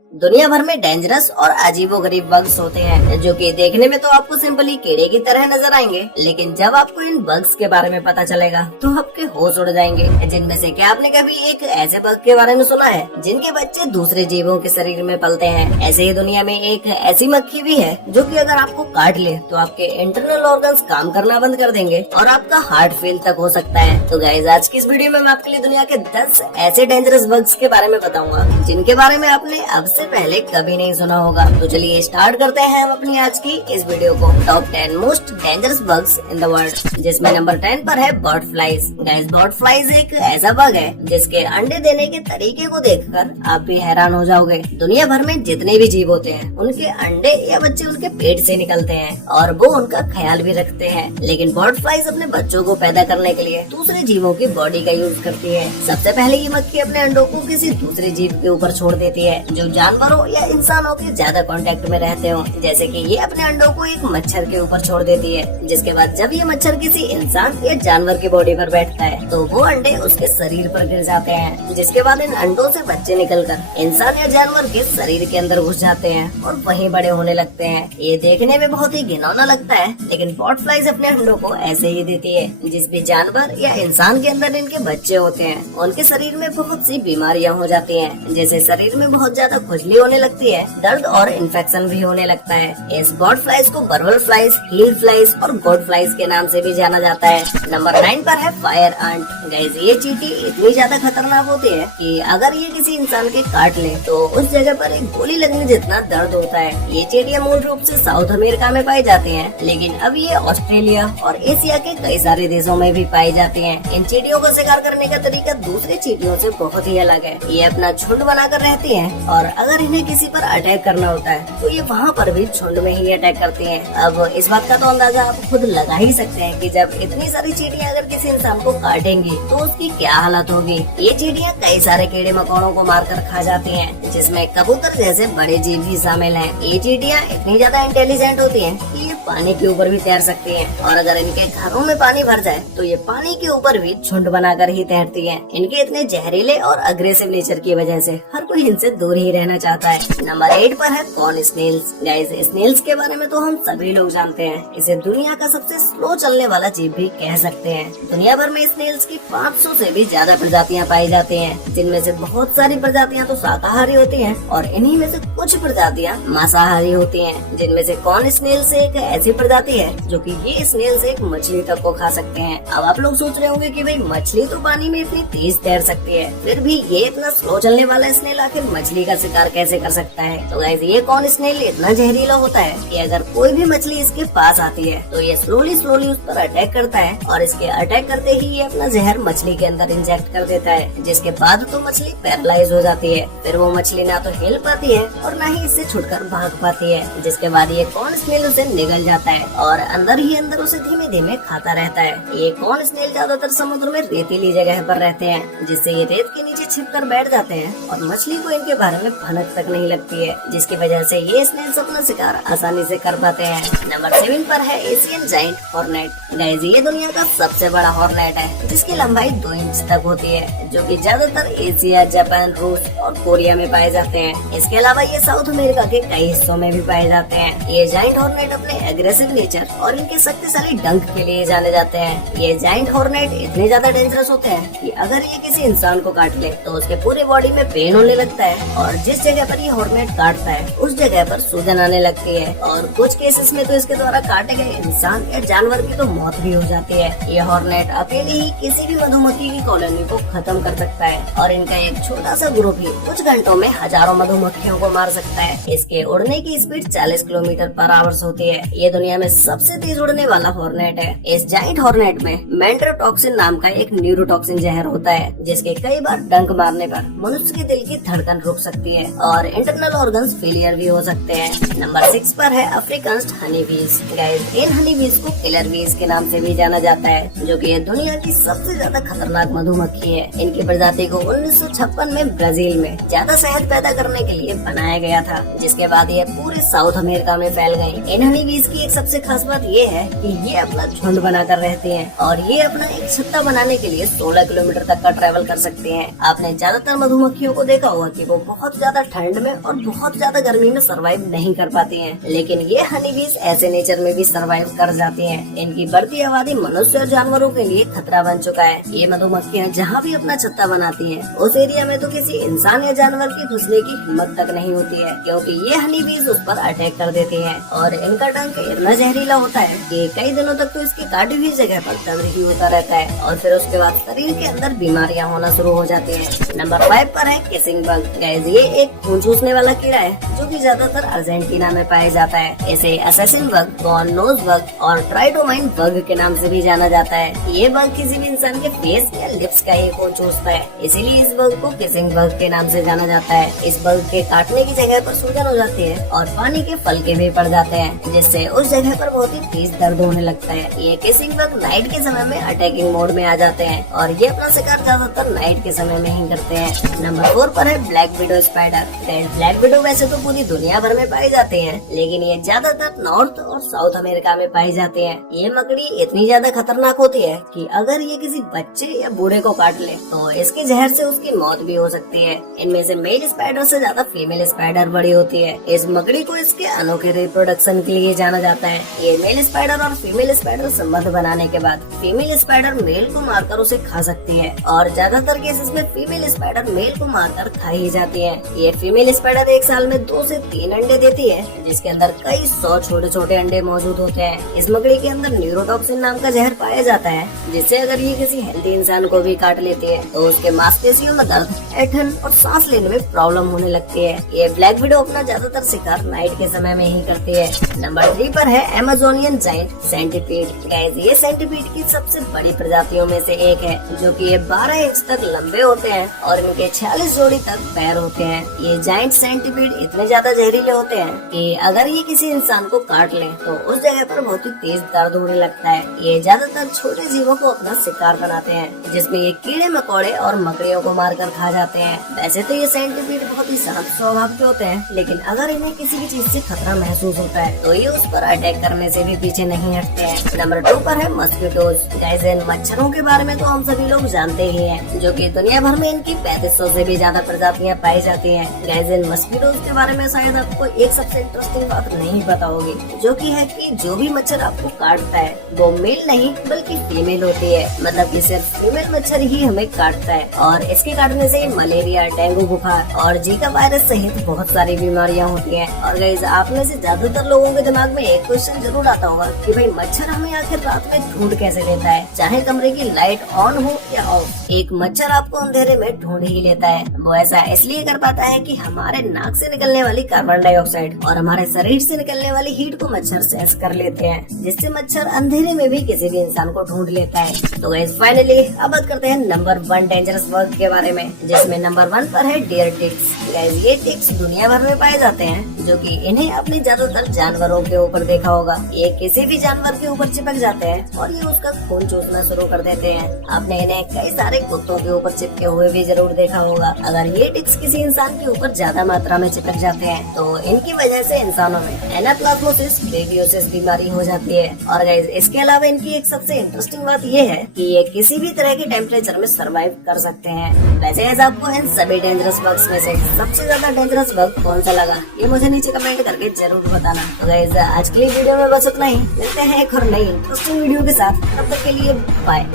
दुनिया भर में डेंजरस और अजीबोगरीब बग्स होते हैं जो कि देखने में तो आपको सिंपली कीड़े की तरह नजर आएंगे, लेकिन जब आपको इन बग्स के बारे में पता चलेगा तो आपके होश उड़ जाएंगे। जिनमें से क्या आपने कभी एक ऐसे बग के बारे में सुना है जिनके बच्चे दूसरे जीवों के शरीर में पलते हैं? ऐसे ही दुनिया में एक ऐसी मक्खी भी है जो कि अगर आपको काट ले तो आपके इंटरनल ऑर्गन्स काम करना बंद कर देंगे और आपका हार्ट फेल तक हो सकता है। तो गाइस, आज की इस वीडियो में मैं आपके लिए दुनिया के 10 ऐसे डेंजरस बग्स के बारे में बताऊंगा जिनके बारे में आपने अब से पहले कभी नहीं सुना होगा। तो चलिए स्टार्ट करते हैं हम अपनी आज की इस वीडियो को। Top 10 most dangerous bugs in the world, जिसमें नंबर 10 पर है bird flies. Guys, bird flies एक ऐसा बग है जिसके अंडे देने के तरीके को देखकर आप भी हैरान हो जाओगे। दुनिया भर में जितने भी जीव होते हैं उनके अंडे या बच्चे उनके पेट से निकलते हैं और वो उनका ख्याल भी रखते हैं, लेकिन बर्ड फ्लाइज अपने बच्चों को पैदा करने के लिए दूसरे जीवों की बॉडी का यूज करती है। सबसे पहले ये मक्खी अपने अंडों को किसी दूसरे जीव के ऊपर छोड़ देती है जो जानवरों या इंसानों के ज्यादा कांटेक्ट में रहते हो, जैसे कि ये अपने अंडों को एक मच्छर के ऊपर छोड़ देती है। जिसके बाद जब ये मच्छर किसी इंसान या जानवर की बॉडी पर बैठता है तो वो अंडे उसके शरीर पर गिर जाते हैं, जिसके बाद इन अंडों से बच्चे निकलकर इंसान या जानवर के शरीर के अंदर घुस जाते हैं और वहीं बड़े होने लगते हैं। ये देखने में बहुत ही घिनौना लगता है, लेकिन बर्ड फ्लाइज अपने अंडों को ऐसे ही देती है। जिस भी जानवर या इंसान के अंदर इनके बच्चे होते हैं उनके शरीर में बहुत सी बीमारियां हो जाती हैं, जैसे शरीर में बहुत ज्यादा खुजली होने लगती है, दर्द और इन्फेक्शन भी होने लगता है। इस बर्ड फ्लाइज को बर्बल फ्लाइज, हील फ्लाइज और गोड फ्लाइज के नाम से भी जाना जाता है। नंबर 9 पर है फायर आंट। गाइस, ये चींटी इतनी ज्यादा खतरनाक होती है कि अगर ये किसी इंसान के काट ले तो उस जगह पर एक गोली लगने जितना दर्द होता है। ये चींटियां मूल रूप से साउथ अमेरिका में पाई जाती हैं, लेकिन अब ये ऑस्ट्रेलिया और एशिया के कई सारे देशों में भी पाई जाती हैं। इन चींटियों को शिकार करने का तरीका दूसरी चींटियों से बहुत ही अलग है। ये अपना झुंड बनाकर रहती हैं और अगर इन्हें किसी पर अटैक करना होता है तो ये वहाँ पर भी झुंड में ही अटैक करती हैं। अब इस बात का तो अंदाजा आप खुद लगा ही सकते हैं कि जब इतनी सारी चींटियां अगर किसी इंसान को काटेंगी तो उसकी क्या हालत होगी। ये चींटियां कई सारे कीड़े मकोड़ों को मारकर खा जाती हैं, जिसमें कबूतर जैसे बड़े जीव भी शामिल हैं। ये चींटियां इतनी ज्यादा इंटेलिजेंट होती हैं कि ये पानी के ऊपर भी तैर सकती हैं और अगर इनके घरों में पानी भर जाए तो ये पानी के ऊपर भी झुंड बनाकर ही तैरती हैं। इनके इतने जहरीले और अग्रेसिव नेचर की वजह से हर कोई इनसे दूर ही रहना चाहता है। नंबर 8 पर है कॉर्न स्नेल्स। गाइस, स्नेल्स के बारे में तो हम सभी लोग जानते हैं। इसे दुनिया का सबसे स्लो चलने वाला जीव भी कह सकते हैं। दुनिया भर में स्नेल्स की 500 से भी ज्यादा प्रजातियां पाई जाती हैं, जिनमें से बहुत सारी प्रजातियां तो शाकाहारी होती हैं और इन्हीं में से कुछ प्रजातियां मांसाहारी होती हैं। जिनमें से कॉर्न स्नेल्स एक ऐसी प्रजाति है जो कि ये स्नेल्स एक मछली तक को खा सकते हैं। अब आप लोग सोच रहे होंगे कि भाई मछली तो पानी में इतनी तेज तैर सकती है, फिर भी ये इतना स्लो चलने वाला स्नेल आखिर मछली का शिकार कैसे कर सकता है? तो गाइस, ये कॉर्न स्नेल इतना जहरीला होता है कि अगर कोई भी मछली इसके पास आती है तो ये स्लोली उस पर अटैक करता है और इसके अटैक करते ही ये अपना जहर मछली के अंदर इंजेक्ट कर देता है, जिसके बाद तो मछली पैरालाइज हो जाती है। फिर वो मछली ना तो हिल पाती है और ना ही इससे छुटकर भाग पाती है, जिसके बाद ये कॉर्न स्नेल उसे निगल जाता है और अंदर ही अंदर उसे धीमे धीमे खाता रहता है। ये कॉर्न स्नेल ज्यादातर समुद्र में रेतीली जगह पर रहते हैं, जिससे ये रेत के नीचे छिप कर बैठ जाते हैं और मछली को इनके बारे में भनक तक नहीं लगती है, जिसकी वजह से ये स्नेल्स अपना शिकार आसानी से कर पाते हैं। नंबर 7 पर है एशियन जायंट हॉर्नेट। गाइस, ये दुनिया का सबसे बड़ा हॉर्नेट है जिसकी लंबाई 2 इंच तक होती है, जो कि ज्यादातर एशिया, जापान, रूस और कोरिया में पाए जाते हैं। इसके अलावा ये साउथ अमेरिका के कई हिस्सों में भी पाए जाते हैं। ये जायंट हॉर्नेट अपने एग्रेसिव नेचर और इनके शक्तिशाली डंक के लिए जाने जाते हैं। ये जायंट हॉर्नेट इतने ज्यादा डेंजरस होते हैं कि अगर ये किसी इंसान को काट ले तो उसके पूरे बॉडी में पेन होने लगता है और जिस जगह पर ये हॉर्नेट काटता है उस जगह पर सूजन आने लगती है और कुछ केसेस में तो इसके द्वारा काटे गए इंसान या जानवर की तो मौत भी हो जाती है। ये हॉर्नेट अकेले ही किसी भी मधुमक्खी की कॉलोनी को खत्म कर सकता है और इनका एक छोटा सा ग्रुप ही कुछ घंटों में हजारों मधुमक्खियों को मार सकता है। इसके उड़ने की स्पीड 40 किलोमीटर पर आवर्स होती है। ये दुनिया में सबसे तेज उड़ने वाला हॉर्नेट है। इस जायंट हॉर्नेट में मेंट्रोटॉक्सिन नाम का एक न्यूरोटॉक्सिन जहर होता है, जिसके कई बार डंक मारने पर मनुष्य के दिल की धड़कन रुक सकती है और इंटरनल ऑर्गन्स फेलियर भी हो सकते हैं। नंबर 6 पर है अफ्रीकांस हनी बीज। गाइस, इन हनी बीज को किलर बीज के नाम से भी जाना जाता है, जो कि दुनिया की सबसे ज्यादा खतरनाक मधुमक्खी है। इनकी प्रजाति को 1956 में ब्राजील में ज्यादा शहद पैदा करने के लिए बनाया गया था, जिसके बाद ये पूरे साउथ अमेरिका में फैल गई। इन हनी बीज की एक सबसे खास बात ये है कि ये अपना झुंड बनाकर रहते हैं और ये अपना एक छत्ता बनाने के लिए 16 किलोमीटर तक का ट्रैवल कर सकते हैं। आपने ज्यादातर मधुमक्खियों को देखा होगा कि वो बहुत ज्यादा ठंड में और बहुत ज्यादा गर्मी में सर्वाइव नहीं कर पाती हैं, लेकिन ये हनी बीज ऐसे नेचर में भी सर्वाइव कर जाती हैं। इनकी बढ़ती आबादी मनुष्य और जानवरों के लिए खतरा बन चुका है। ये मधुमक्खियाँ जहाँ भी अपना छत्ता बनाती हैं, उस एरिया में तो किसी इंसान या जानवर की घुसने की हिम्मत तक नहीं होती है, क्योंकि ये हनी बीज उस पर अटैक कर देती हैं। और इनका डंक इतना जहरीला होता है कि कई दिनों तक तो इसकी काटी हुई जगह पर दर्द ही होता रहता है, और फिर उसके बाद शरीर के अंदर बीमारियां होना शुरू हो जाती हैं। नंबर 5 पर है किसिंग बग। गाइस, ये एक खून चूसने वाला कीड़ा है जो कि ज्यादातर अर्जेंटीना में पाया जाता है। इसे assassin bug, cone nose bug और ट्राइटोमाइन बग के नाम से भी जाना जाता है। ये बग किसी भी इंसान के फेस या लिप्स का ही खून चूसता है, इसीलिए इस बग को किसिंग बग के नाम से जाना जाता है। इस बग के काटने की जगह पर सूजन हो जाती है और पानी के फलके भी पड़ जाते हैं, जिससे उस जगह पर बहुत ही तेज दर्द होने लगता है। ये किसिंग बग नाइट के समय में अटैकिंग मोड में आ जाते हैं और ये अपना शिकार ज्यादातर नाइट के समय में ही करते हैं। नंबर 4 पर है black widow spider. Black window वैसे तो पूरी दुनिया भर में पाई जाते हैं, लेकिन ये ज्यादातर नॉर्थ और साउथ अमेरिका में पाई जाते हैं। ये मकड़ी इतनी ज्यादा खतरनाक होती है कि अगर ये किसी बच्चे या बूढ़े को काट ले तो इसके जहर से उसकी मौत भी हो सकती है। इनमें से मेल स्पाइडर से ज्यादा फीमेल स्पाइडर बड़ी होती है। इस मकड़ी को इसके अनोखे रिप्रोडक्शन के लिए जाना जाता है। ये मेल स्पाइडर और फीमेल स्पाइडर संबंध बनाने के बाद फीमेल स्पाइडर मेल को मारकर उसे खा सकती है, और ज्यादातर केसेस में फीमेल स्पाइडर मेल को मारकर खा ही जाती है। ये फीमेल स्पाइडर एक साल में 2 से 3 अंडे देती है, जिसके अंदर कई 100 छोटे छोटे अंडे मौजूद होते हैं। इस मकड़ी के अंदर न्यूरोटॉक्सिन नाम का जहर पाया जाता है, जिससे अगर ये किसी हेल्दी इंसान को भी काट लेती है तो उसके मांसपेशियों में दर्द, ऐंठन और सांस लेने में प्रॉब्लम होने लगती है। ये ब्लैक विडो अपना ज्यादातर शिकार नाइट के समय में ही करती है। नंबर 3 पर है अमेजोनियन जायंट सेंटीपीड। गाइस, ये सेंटीपीड की सबसे बड़ी प्रजातियों में से एक है, जो कि ये 12 इंच तक लंबे होते हैं और इनके 46 जोड़ी तक पैर होते हैं। ये जायंट सेंटीपीड इतने ज्यादा जहरीले होते हैं कि अगर ये किसी इंसान को काट ले तो उस जगह पर बहुत ही तेज दर्द होने लगता है। ये ज्यादातर छोटे जीवों को अपना शिकार बनाते हैं, जिसमें ये कीड़े मकोड़े और मकड़ियों को मारकर खा जाते हैं। वैसे तो ये सेंटीपीड बहुत ही शांत स्वभाव के होते हैं, लेकिन अगर इन्हें किसी भी चीज से खतरा महसूस होता है तो ये उस पर अटैक करने से भी पीछे नहीं हटते हैं। नंबर 2 पर है मस्कीटोज। गाइस, इन मच्छरों के बारे में तो हम सभी लोग जानते ही हैं, जो कि दुनिया भर में इनकी 3500 से भी ज्यादा प्रजातियां पाई जाती हैं। गाइस, इन मस्कीटोज के बारे में शायद आपको एक सबसे इंटरेस्टिंग बात नहीं पता होगी, जो कि है कि जो भी मच्छर आपको काटता है वो मेल नहीं बल्कि फीमेल होती है। मतलब कि सिर्फ फीमेल मच्छर ही हमें काटता है, और इसके काटने से मलेरिया, डेंगू बुखार और जीका वायरस सहित बहुत सारी बीमारियां होती हैं। और गाइस, आप में से ज्यादातर लोगों के दिमाग में एक क्वेश्चन जरूर आता होगा कि भाई मच्छर हमें आखिर रात में ढूंढ कैसे लेता है, चाहे कमरे की लाइट ऑन हो या ऑफ। एक मच्छर आपको अंधेरे में ढूंढ ही लेता है। वो ऐसा इसलिए कर पाता है कि हमारे नाक से निकलने वाली कार्बन डाइऑक्साइड और हमारे शरीर से निकलने वाली हीट को मच्छर सेंस कर लेते हैं, जिससे मच्छर अंधेरे में भी किसी भी इंसान को ढूंढ लेता है। तो गाइस, फाइनली अब बात करते हैं नंबर 1 डेंजरस बग के बारे में, जिसमें नंबर 1 पर है डियर टिक्स। गाइस, ये टिक्स दुनिया भर में पाए जाते हैं, जो कि इन्हें अपने ज्यादातर जानवरों के ऊपर देखा होगा। ये किसी भी जानवर के ऊपर चिपक जाते हैं और ये उसका खून चूसना शुरू कर देते हैं। आपने इन्हें कई सारे कुत्तों के ऊपर चिपके हुए भी जरूर देखा होगा। अगर ये टिक्स किसी इंसान के ऊपर ज्यादा मात्रा में चिपक जाते हैं तो इनकी वजह से इंसानों में एनाप्लाज्मोसिस बेबियोसिस बीमारी हो जाती है। और गाइस, इसके अलावा इनकी एक सबसे इंटरेस्टिंग बात ये है कि ये किसी भी तरह के टेम्परेचर में सर्वाइव कर सकते हैं। वैसे आपको इन सभी डेंजरस बग्स में से सबसे ज्यादा डेंजरस बग कौन सा लगा, ये मुझे नीचे कमेंट करके जरूर बताना। तो गाइस, आज के लिए वीडियो में बस उतना ही। मिलते हैं एक और नई इंटरेस्टिंग वीडियो के साथ, तब तक के लिए बाय।